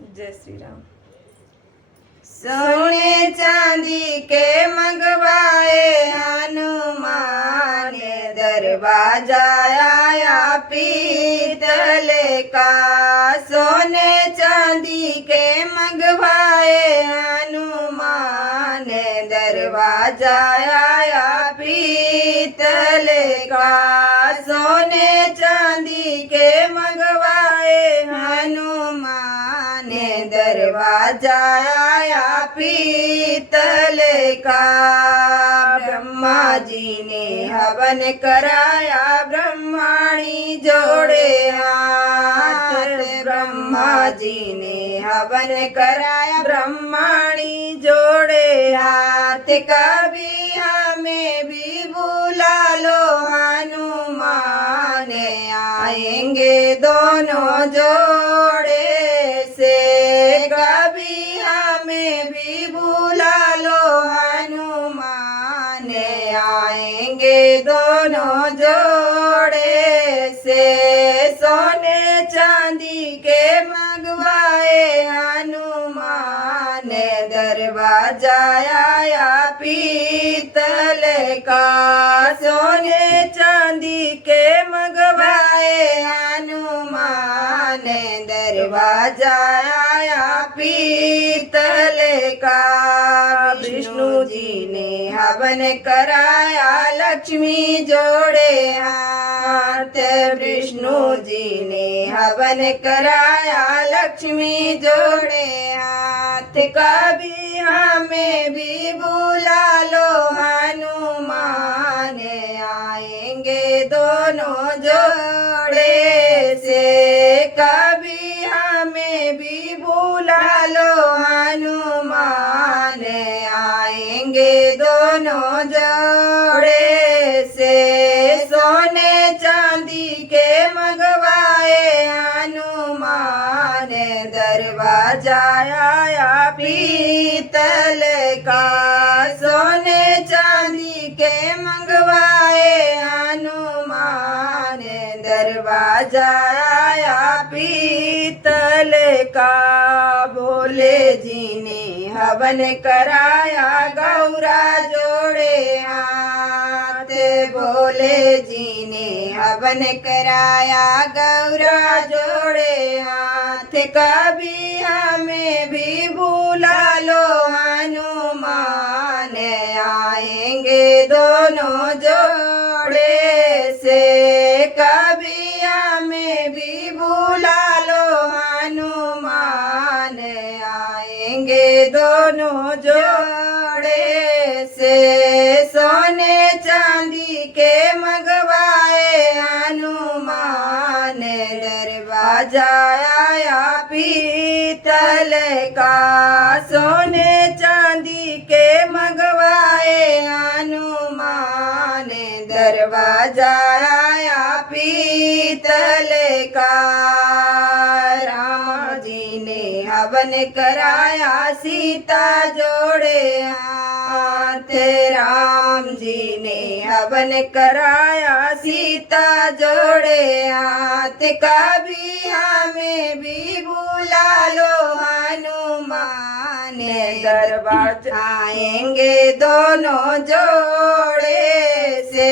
जय श्री राम। सोने चांदी के मंगवाए हनुमान, दरवाजा आया पीतल का। सोने चांदी के मंगवाए हनुमान, दरवाजा आया पीतल का। सोने चांदी के मंगवाए हनुमान, दरवाजा आया पीतल का। ब्रह्मा जी ने हवन कराया, ब्रह्माणी जोड़े हाथ। ब्रह्मा जी ने हवन कराया, ब्रह्माणी जोड़े हाथ। कभी हमें भी बुला लो हनुमान, आएंगे दोनों जोड़े से। कभी हमें भी बुला लो हनुमान, आएंगे दोनों जोड़े से। सोने चांदी के मंगवाए हनुमान, दरवाजा आया पीतल का। सोने चांदी के मंगवाए हनुमान, दरवाजा आया पीतल का। विष्णु जी ने हवन कराया, लक्ष्मी जोड़े हाथ। विष्णु जी ने हवन कराया, लक्ष्मी जोड़े हाथ। कभी हमें भी बुला लो हनुमान, आएंगे दोनों जोड़े से। कभी हमें भी बुला लो हनुमान, आएंगे दोनों जोड़े से। सोने चांदी के मंगवाए हनुमान, दरवाजा आया पीतल का। सोने चांदी के मंगवाए हनुमान, दरवाजा आया पीतल का। भोले जी ने हवन कराया, गौरा जोड़े हाथ। भोले जी ने हवन कराया, गौरा जोड़े हाथ। कभी हमें भी बुला लो हनुमान, आएंगे दोनों जोड़े से। कभी हमें भी बुला लो हनुमान, आएंगे दोनों जोड़े से। सोने चांदी के मंगवाए हनुमान, दरवाजा आया पीतल का। सोने चांदी के मंगवाए हनुमान, दरवाजा आया पीतल का। राम जी ने हवन कराया, सीता जोड़े हाथ। राम जी ने हवन कराया, सीता जोड़े हाथ। कभी हमें भी बुला लो हनुमान, दरवाजा आएंगे दोनों जोड़े से।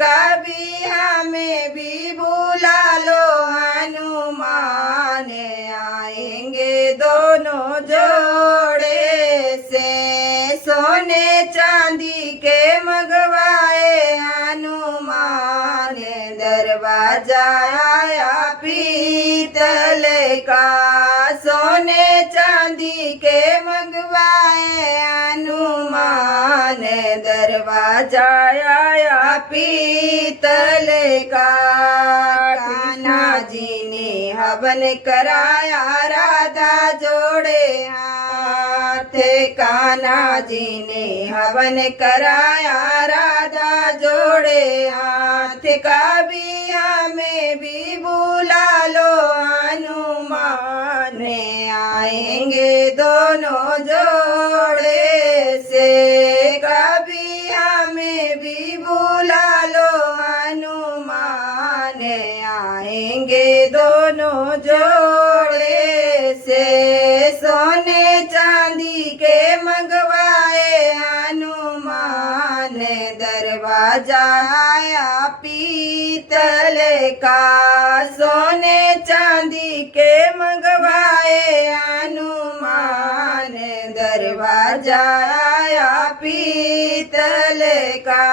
कभी हमें भी बुला लो हनुमान, आएंगे दोनों जोड़े से। सोने चांदी के मंगवाए हनुमान, दरवाजा आया पीतल का। सोने चांदी के मंगवाए हनुमान, दरवाजा आया पीतल का। कान्हा जी ने हवन कराया, राधा जोड़े हाथ। कान्हा जी ने हवन कराया, राधा जोड़े हाथ। कभी हमें भी बुला लो हनुमान, आएंगे दोनों जोड़े से। कभी हमें भी बुला लो हनुमान, आएंगे दोनों जोड़े से। दरवाजा आया पीतल का, सोने चांदी के मंगवाए हनुमान, दरवाजा आया पीतल का।